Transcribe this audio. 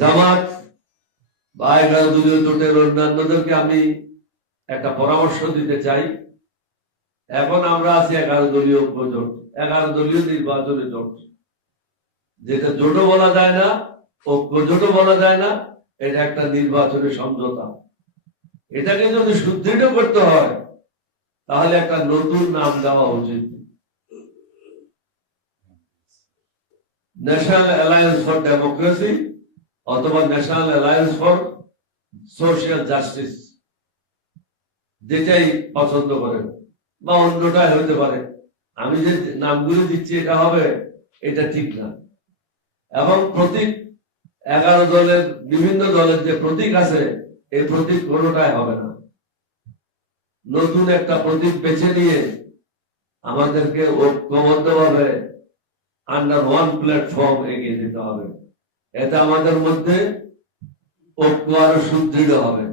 জামাত বা 11 দলীয় জোটের অন্যান্যদেরকে আমি একটা পরামর্শ দিতে চাই। এখন আমরা আছি 11 দলীয় জোট, 11 দলীয় নির্বাচনী জোট, যেটা জোটও বলা যায় না, ঐক্য জোটও বলা যায় না, এটা একটা নির্বাচনী সমঝোতা। এটাকে যদি সুদৃঢ় করতে হয় তাহলে একটা নতুন নাম দেওয়া উচিত, ন্যাশনাল অ্যালায়েন্স ফর ডেমোক্রেসি অথবা national alliance for social justice, যেটাই পছন্দ করেন, বা অন্যটাই হইতে পারে। আমি যে নামগুলো দিচ্ছি এটা হবে, এটা ঠিক না। এবং প্রতীক 11 দলের বিভিন্ন দলের যে প্রতীক আছে, এই প্রতীক কোনোটাই হবে না। নতুন একটা প্রতীক বেছে নিয়ে আমাদেরকে ঐক্যবদ্ধভাবে আন্ডার ওয়ান প্ল্যাটফর্ম এগিয়ে দিতে হবে। এতে আমাদের মধ্যে ঐক্য আরো সুদৃঢ় হবে।